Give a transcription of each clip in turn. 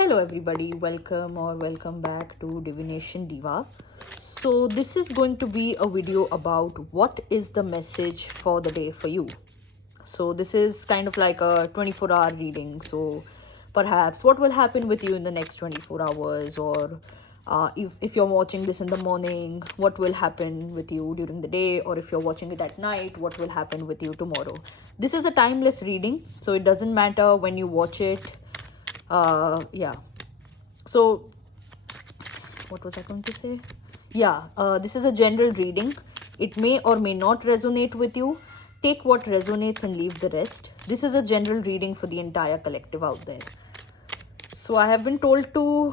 Hello everybody, welcome back to Divination Diva. So this is going to be a video about what is the message for the day for you. So this is kind of like a 24-hour reading. So perhaps what will happen with you in the next 24 hours, or if you're watching this in the morning, what will happen with you during the day, or if you're watching it at night, what will happen with you tomorrow. This is a timeless reading, so it doesn't matter when you watch it. Yeah, so what was I going to say? This is a general reading. It may or may not resonate with you. Take what resonates and leave the rest. This is a general reading for the entire collective out there. So I have been told to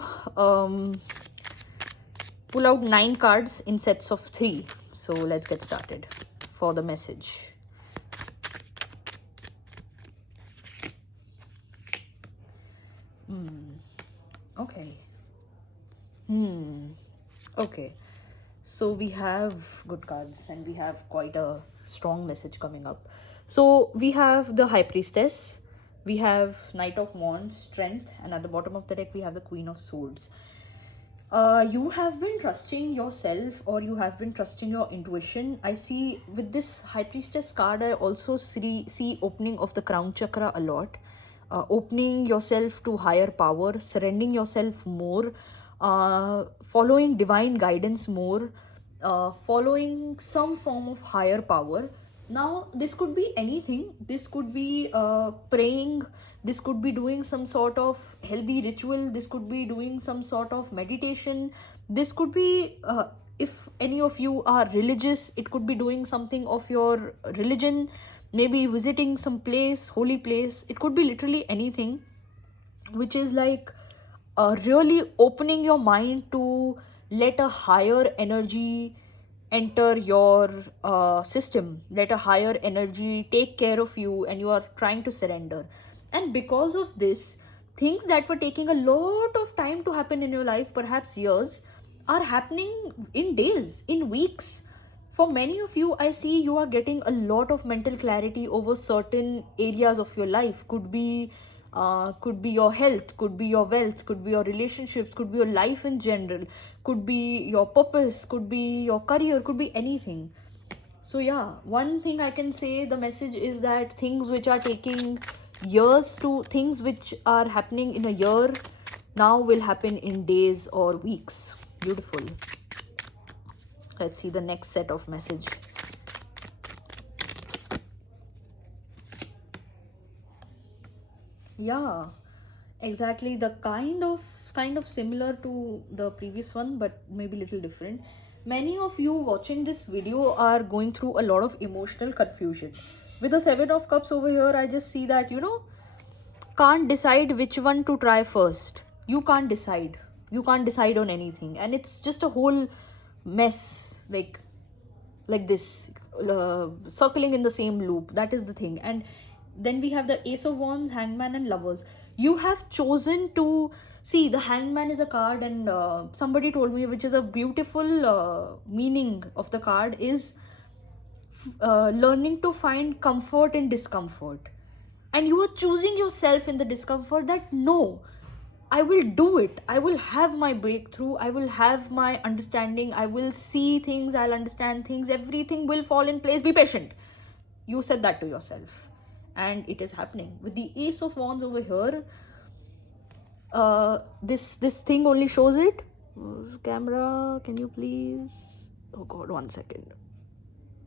pull out 9 cards in sets of 3. So let's get started for the message. Okay. Okay. So we have good cards and we have quite a strong message coming up. So we have the High Priestess, we have Knight of Wands, Strength, and at the bottom of the deck we have the Queen of Swords. You have been trusting yourself, or you have been trusting your intuition. I see with this High Priestess card, I also see opening of the crown chakra a lot. Opening yourself to higher power, surrendering yourself more, following divine guidance more, following some form of higher power. Now this could be anything. This could be praying, this could be doing some sort of healthy ritual, this could be doing some sort of meditation, this could be if any of you are religious, it could be doing something of your religion, maybe visiting some place, holy place. It could be literally anything which is like really opening your mind to let a higher energy enter your system, let a higher energy take care of you, and you are trying to surrender. And because of this, things that were taking a lot of time to happen in your life, perhaps years, are happening in days, in weeks. For many of you, I see you are getting a lot of mental clarity over certain areas of your life. Could be your health, could be your wealth, could be your relationships, could be your life in general, could be your purpose, could be your career, could be anything. So yeah, one thing I can say, the message is that things which are taking years to, things which are happening in a year now will happen in days or weeks. Beautiful. Let's see the next set of message. Yeah, exactly. The kind of similar to the previous one, but maybe little different. Many of you watching this video are going through a lot of emotional confusion. With the 7 of Cups over here, I just see that, can't decide which one to try first. You can't decide. You can't decide on anything, and it's just a whole mess, like this, circling in the same loop. That is the thing. And then we have the Ace of Wands, Hangman, and Lovers. You have chosen to see, the Hangman is a card, and somebody told me, which is a beautiful meaning of the card, is learning to find comfort in discomfort. And you are choosing yourself in the discomfort, that no, I will do it. I will have my breakthrough. I will have my understanding. I will see things. I'll understand things. Everything will fall in place. Be patient. You said that to yourself. And it is happening. With the Ace of Wands over here, this thing only shows it. Camera, can you please? Oh God, 1 second.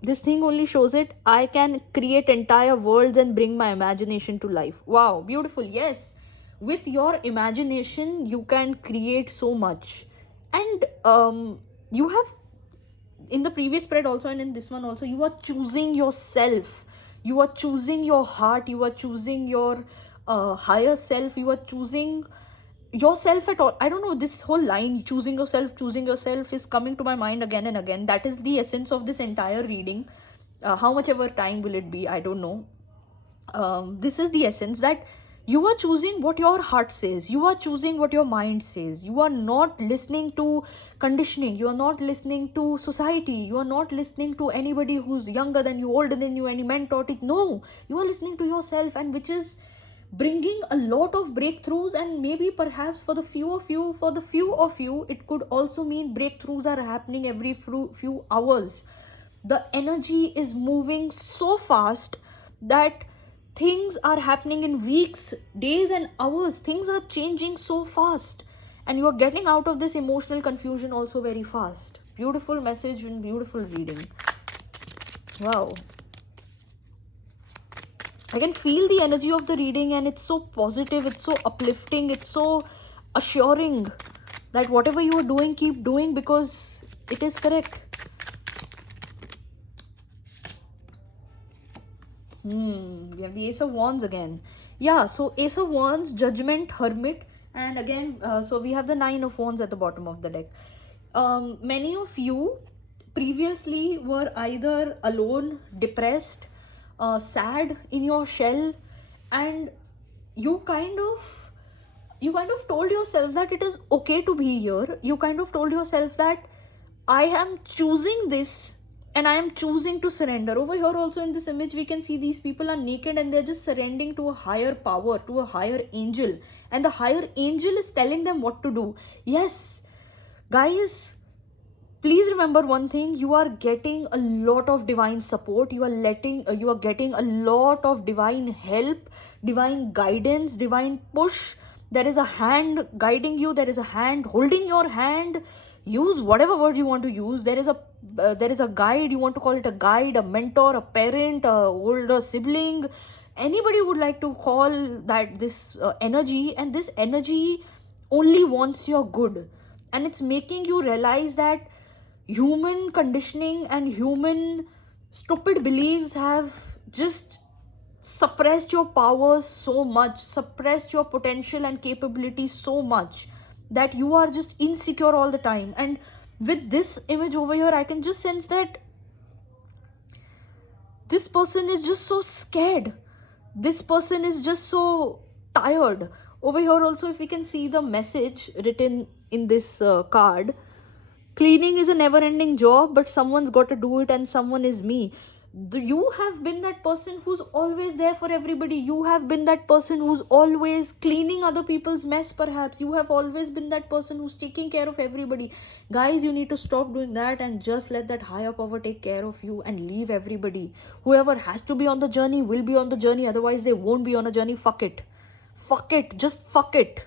This thing only shows it. I can create entire worlds and bring my imagination to life. Wow, beautiful. Yes. With your imagination, you can create so much. And you have, in the previous spread also and in this one also, you are choosing yourself. You are choosing your heart. You are choosing your higher self. You are choosing yourself at all. I don't know, this whole line, choosing yourself, is coming to my mind again and again. That is the essence of this entire reading. How much ever time will it be, I don't know. This is the essence, that you are choosing what your heart says. You are choosing what your mind says. You are not listening to conditioning. You are not listening to society. You are not listening to anybody who's younger than you, older than you, any mentor. No, you are listening to yourself, and which is bringing a lot of breakthroughs. And maybe perhaps for the few of you, it could also mean breakthroughs are happening every few hours. The energy is moving so fast that things are happening in weeks, days, and hours. Things are changing so fast, and you are getting out of this emotional confusion also very fast. Beautiful message and beautiful reading. Wow. I can feel the energy of the reading, and it's so positive, it's so uplifting, it's so assuring that whatever you are doing, keep doing, because it is correct. We have the Ace of Wands again. Yeah, so Ace of Wands, Judgment, Hermit, and again, so we have the Nine of Wands at the bottom of the deck. Many of you previously were either alone, depressed, sad in your shell, and you kind of told yourself that it is okay to be here. You kind of told yourself that I am choosing this and I am choosing to surrender. Over here also in this image we can see these people are naked and they're just surrendering to a higher power, to a higher angel, and the higher angel is telling them what to do. Yes, guys, please remember one thing: you are getting a lot of divine support, you are getting a lot of divine help, divine guidance, divine push. There is a hand guiding you, there is a hand holding your hand. Use whatever word you want to use. There is a guide, you want to call it a guide, a mentor, a parent, a older sibling, anybody would like to call that, this energy. And this energy only wants your good, and it's making you realize that human conditioning and human stupid beliefs have just suppressed your powers so much, suppressed your potential and capability so much, that you are just insecure all the time. And with this image over here, I can just sense that this person is just so scared, this person is just so tired. Over here also, if we can see the message written in this card, cleaning is a never ending job, but someone's got to do it, and someone is me. You have been that person who's always there for everybody. You have been that person who's always cleaning other people's mess. Perhaps you have always been that person who's taking care of everybody. Guys, you need to stop doing that and just let that higher power take care of you and leave everybody. Whoever has to be on the journey will be on the journey, otherwise they won't be on a journey. Fuck it, just fuck it.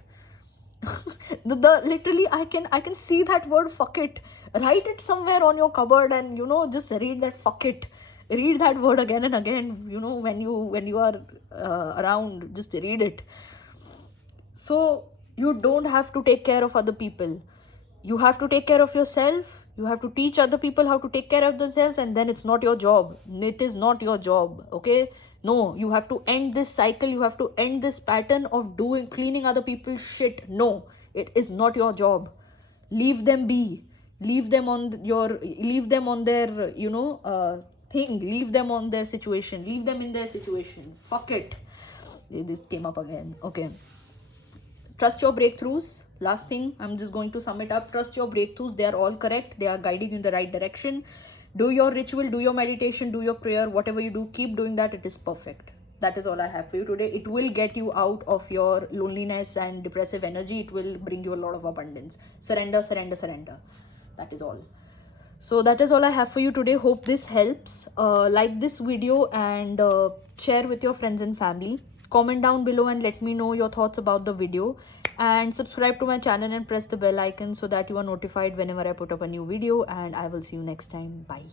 the literally, I can see that word fuck it. Write it somewhere on your cupboard, and just read that fuck it. Read that word again and again, when you are around, just read it. So you don't have to take care of other people, you have to take care of yourself. You have to teach other people how to take care of themselves, and then it's not your job. It is not your job, okay? No, you have to end this cycle, you have to end this pattern of cleaning other people's shit. No, it is not your job. Leave them be. Leave them on their thing. Leave them on their situation. Leave them in their situation. Fuck it. This came up again. Okay. Trust your breakthroughs. Last thing, I'm just going to sum it up. Trust your breakthroughs. They are all correct. They are guiding you in the right direction. Do your ritual, do your meditation, do your prayer. Whatever you do, keep doing that. It is perfect. That is all I have for you today. It will get you out of your loneliness and depressive energy. It will bring you a lot of abundance. Surrender, surrender, surrender. That is all. So that is all I have for you today. Hope this helps. Like this video and share with your friends and family. Comment down below and let me know your thoughts about the video. And subscribe to my channel and press the bell icon so that you are notified whenever I put up a new video. And I will see you next time. Bye.